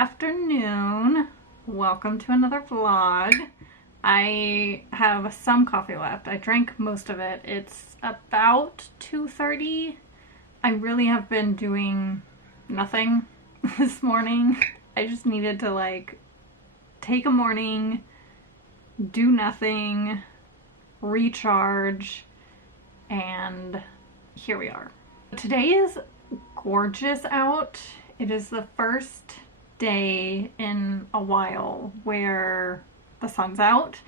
afternoon. Welcome to another vlog. I have some coffee left. I drank most of it. It's about 2:30. I really have been doing nothing this morning. I just needed to take a morning, do nothing, recharge, and here we are. Today is gorgeous out. It is the first day in a while where the sun's out,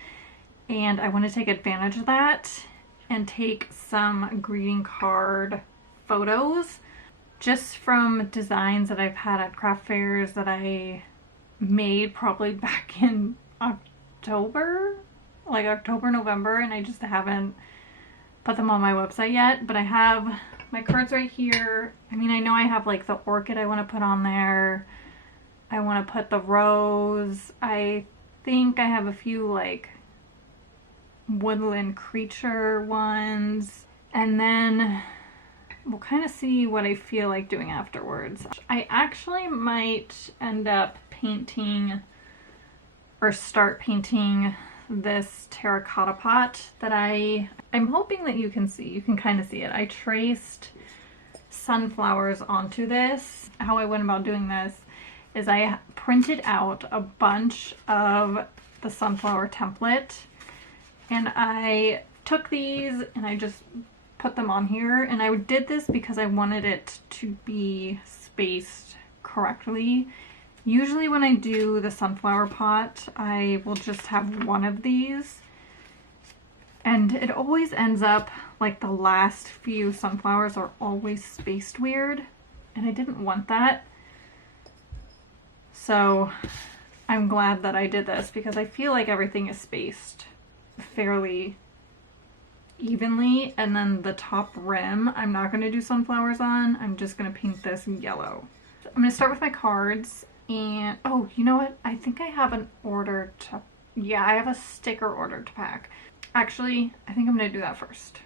and I want to take advantage of that and take some greeting card photos just from designs that I've had at craft fairs that I made probably back in October, November, and I just haven't put them on my website yet. But I have my cards right here. I mean, I know I have the orchid I want to put on there. I want to put the rose. I think I have a few woodland creature ones. And then we'll kind of see what I feel like doing afterwards. I actually might end up painting or start painting this terracotta pot that I'm hoping that you can see. You can kind of see it. I traced sunflowers onto this. How I went about doing this is I printed out a bunch of the sunflower template, and I took these and I just put them on here. And I did this because I wanted it to be spaced correctly. Usually when I do the sunflower pot, I will just have one of these, and it always ends up the last few sunflowers are always spaced weird, and I didn't want that. So I'm glad that I did this because I feel like everything is spaced fairly evenly. And then the top rim, I'm not going to do sunflowers on. I'm just going to paint this yellow. I'm going to start with my cards. And oh, you know what? I think I have an order to, yeah, I have a sticker order to pack. Actually, I think I'm going to do that first.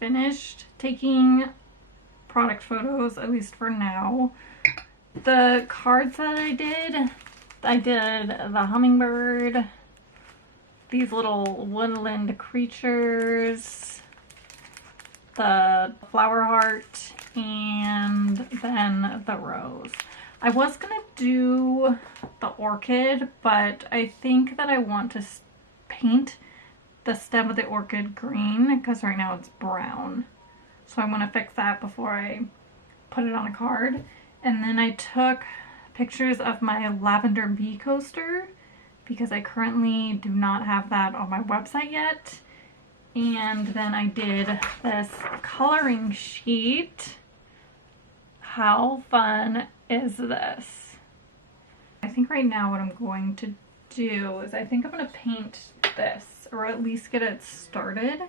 Finished taking product photos, at least for now. The cards that I did the hummingbird, these little woodland creatures, the flower heart, and then the rose. I was gonna do the orchid, but I think that I want to paint the stem of the orchid green because right now it's brown. So I want to fix that before I put it on a card. And then I took pictures of my lavender bee coaster because I currently do not have that on my website yet. And then I did this coloring sheet. How fun is this? I think right now what I'm going to do is I think I'm going to paint this, or at least get it started.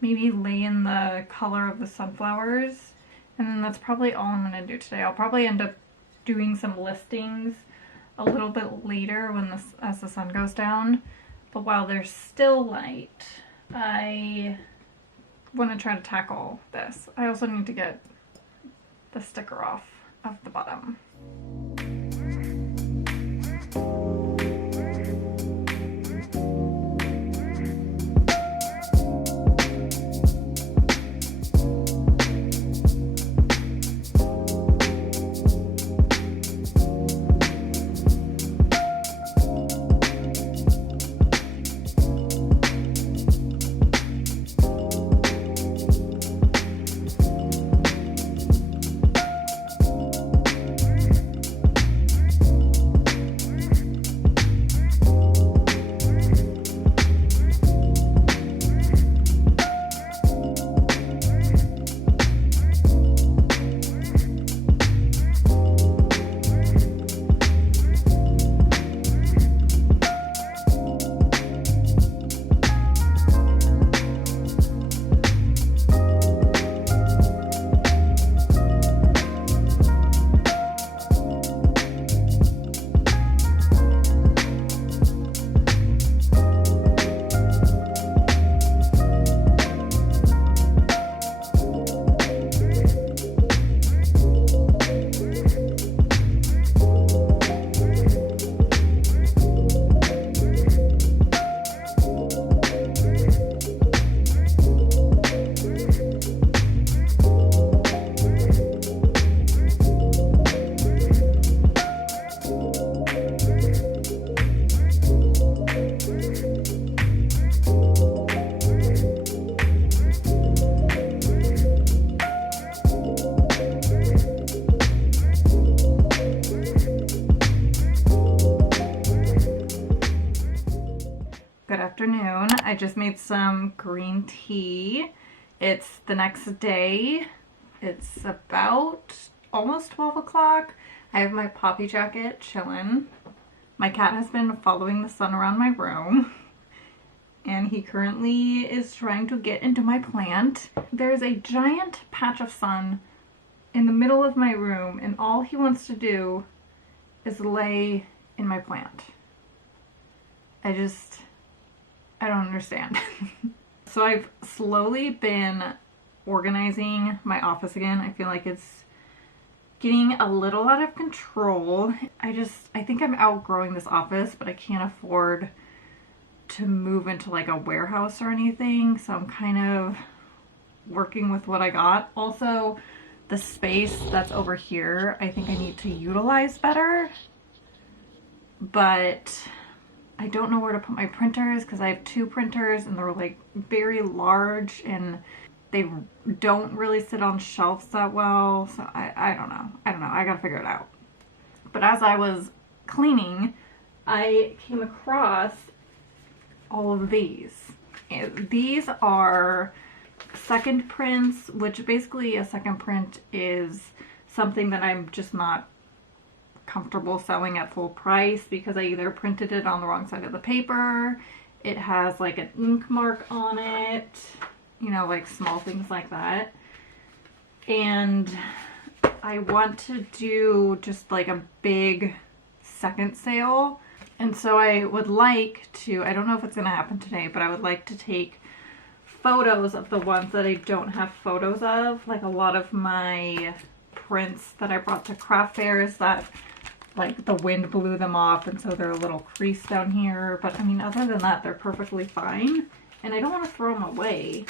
Maybe lay in the color of the sunflowers. And then that's probably all I'm going to do today. I'll probably end up doing some listings a little bit later when as the sun goes down. But while there's still light, I want to try to tackle this. I also need to get the sticker off of the bottom. Good afternoon. I just made some green tea. It's the next day. It's about almost 12 o'clock. I have my poppy jacket chilling. My cat has been following the sun around my room, and he currently is trying to get into my plant. There's a giant patch of sun in the middle of my room, and all he wants to do is lay in my plant. I don't understand. So I've slowly been organizing my office again. I feel like it's getting a little out of control. I think I'm outgrowing this office, but I can't afford to move into like a warehouse or anything. So I'm kind of working with what I got. Also, the space that's over here, I think I need to utilize better. But I don't know where to put my printers because I have two printers and they're like very large and they don't really sit on shelves that well. So I don't know. I gotta figure it out. But as I was cleaning, I came across all of these. These are second prints, which basically a second print is something that I'm just not comfortable selling at full price because I either printed it on the wrong side of the paper, it has like an ink mark on it, you know, like small things like that. And I want to do just like a big second sale. And so I would like to, I don't know if it's going to happen today, but I would like to take photos of the ones that I don't have photos of. Like a lot of my prints that I brought to craft fairs that like the wind blew them off and so they're a little creased down here. But I mean, other than that, they're perfectly fine. And I don't want to throw them away.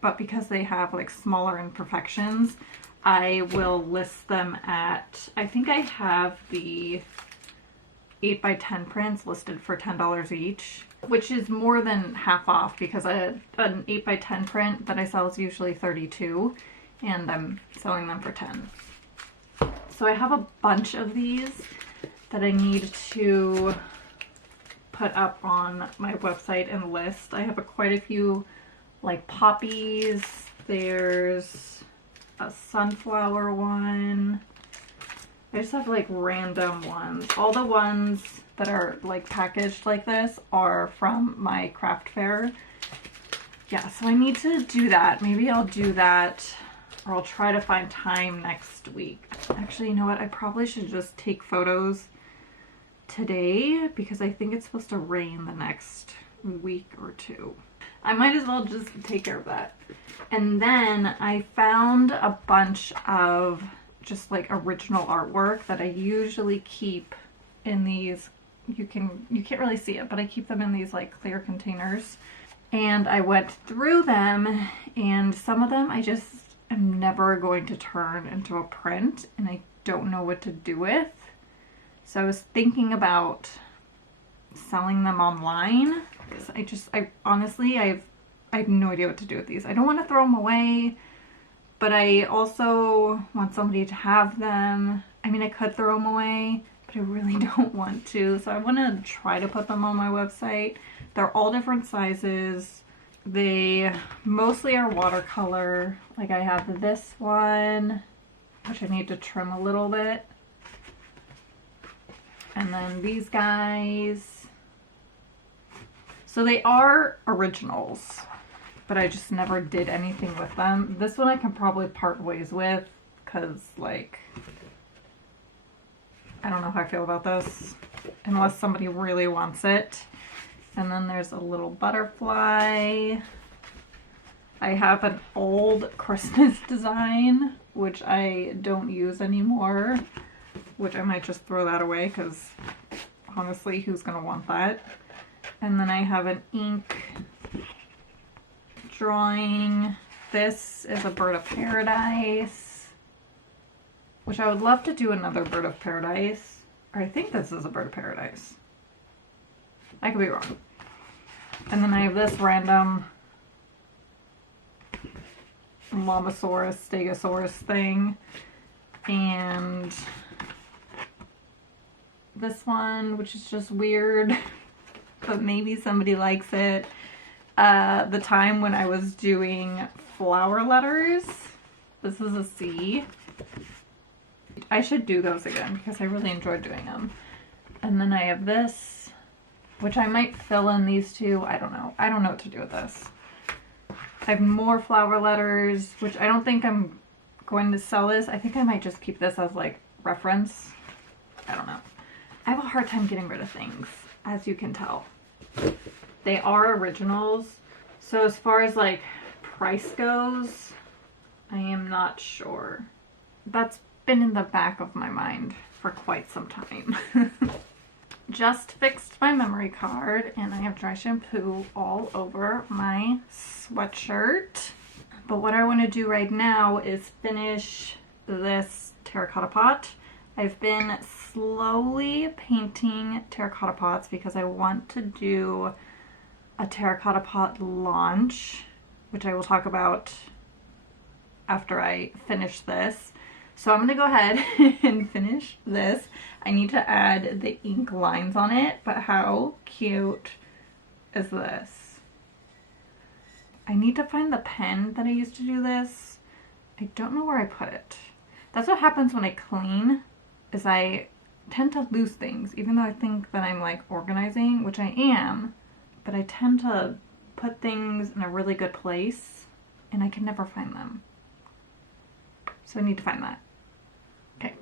But because they have like smaller imperfections, I will list them at, I think I have the 8x10 prints listed for $10 each, which is more than half off because an 8x10 print that I sell is usually $32. and I'm selling them for 10. So I have a bunch of these that I need to put up on my website and list. I have quite a few like poppies. There's a sunflower one. I just have like random ones. All the ones that are like packaged like this are from my craft fair. Yeah, so I need to do that. Maybe I'll do that, or I'll try to find time next week. Actually, you know what? I probably should just take photos today because I think it's supposed to rain the next week or two. I might as well just take care of that. And then I found a bunch of just like original artwork that I usually keep in these, you can't really see it, but I keep them in these like clear containers. And I went through them, and some of them I just am never going to turn into a print, and I don't know what to do with. So I was thinking about selling them online, because I honestly, I have no idea what to do with these. I don't want to throw them away, but I also want somebody to have them. I mean, I could throw them away, but I really don't want to. So I want to try to put them on my website. They're all different sizes. They mostly are watercolor. Like I have this one, which I need to trim a little bit. And then these guys. So they are originals, but I just never did anything with them. This one I can probably part ways with, because like, I don't know how I feel about this, unless somebody really wants it. And then there's a little butterfly. I have an old Christmas design, which I don't use anymore, which I might just throw that away because honestly, who's gonna want that? And then I have an ink drawing. This is a bird of paradise, which I would love to do another bird of paradise. Or I think this is a bird of paradise. I could be wrong. And then I have this random Momosaurus, Stegosaurus thing. And this one, which is just weird, but maybe somebody likes it. The time when I was doing flower letters. This is a C. I should do those again because I really enjoyed doing them. And then I have this, which I might fill in these two. I don't know. I don't know what to do with this. I have more flower letters, which I don't think I'm going to sell this. I think I might just keep this as like reference. I don't know. I have a hard time getting rid of things, as you can tell. They are originals. So as far as like price goes, I am not sure. That's been in the back of my mind for quite some time. Just fixed my memory card, and I have dry shampoo all over my sweatshirt. But what I want to do right now is finish this terracotta pot. I've been slowly painting terracotta pots because I want to do a terracotta pot launch, which I will talk about after I finish this. So I'm going to go ahead and finish this. I need to add the ink lines on it, but how cute is this? I need to find the pen that I used to do this. I don't know where I put it. That's what happens when I clean, is I tend to lose things, even though I think that I'm like organizing, which I am, but I tend to put things in a really good place and I can never find them. So I need to find that. Okay.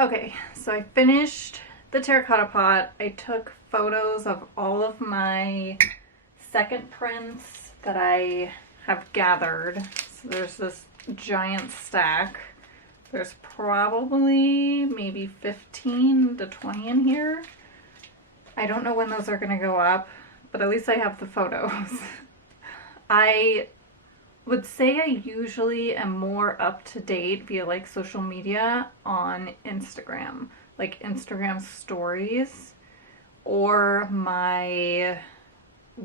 Okay, so I finished the terracotta pot. I took photos of all of my second prints that I have gathered. So there's this giant stack. There's probably maybe 15 to 20 in here. I don't know when those are gonna go up, but at least I have the photos. I would say I usually am more up to date via like social media on Instagram, like Instagram stories or my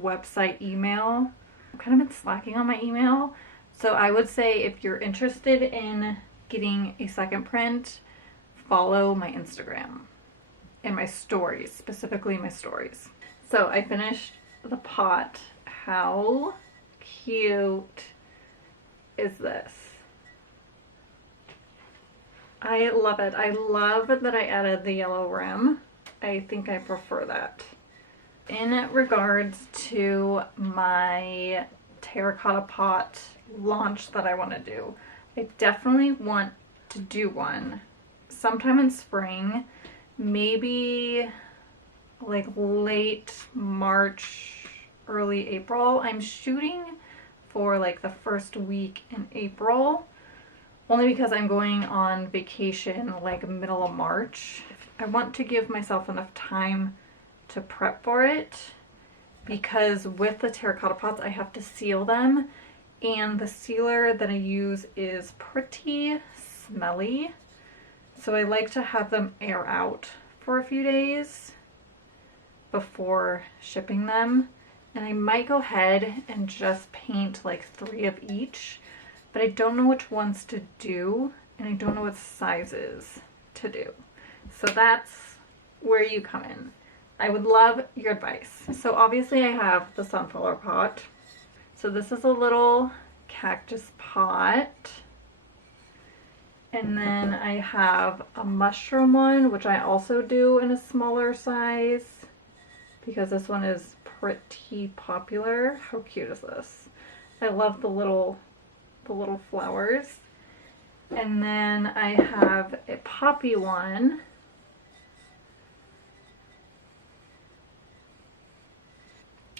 website email. I've kind of been slacking on my email. So I would say if you're interested in getting a second print, follow my Instagram and my stories, specifically my stories. So I finished the pot. How cute is this? I love it. I love that I added the yellow rim. I think I prefer that. In regards to my terracotta pot launch that I want to do, I definitely want to do one sometime in spring, maybe like late March, early April. I'm shooting for like the first week in April, only because I'm going on vacation like middle of March. I want to give myself enough time to prep for it, because with the terracotta pots I have to seal them, and the sealer that I use is pretty smelly, so I like to have them air out for a few days before shipping them. And I might go ahead and just paint like 3 of each, but I don't know which ones to do, and I don't know what sizes to do. So that's where you come in. I would love your advice. So obviously I have the sunflower pot. So this is a little cactus pot. And then I have a mushroom one, which I also do in a smaller size, because this one is pretty popular. How cute is this? I love the little flowers. And then I have a poppy one.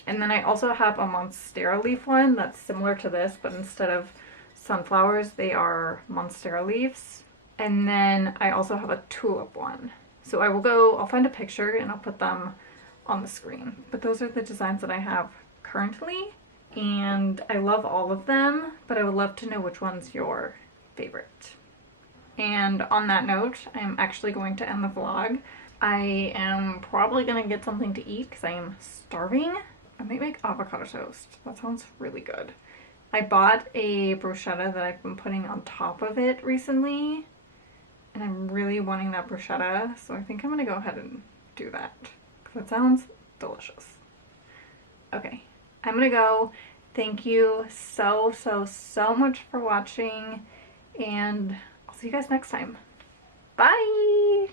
And then I also have a monstera leaf one that's similar to this, but instead of sunflowers, they are monstera leaves. And then I also have a tulip one. So I'll find a picture and I'll put them on the screen. But those are the designs that I have currently, and I love all of them, but I would love to know which one's your favorite. And on that note, I'm actually going to end the vlog. I am probably gonna get something to eat because I am starving. I might make avocado toast. That sounds really good. I bought a bruschetta that I've been putting on top of it recently, and I'm really wanting that bruschetta, so I think I'm gonna go ahead and do that. That sounds delicious. Okay, I'm gonna go. Thank you so much for watching, and I'll see you guys next time. Bye!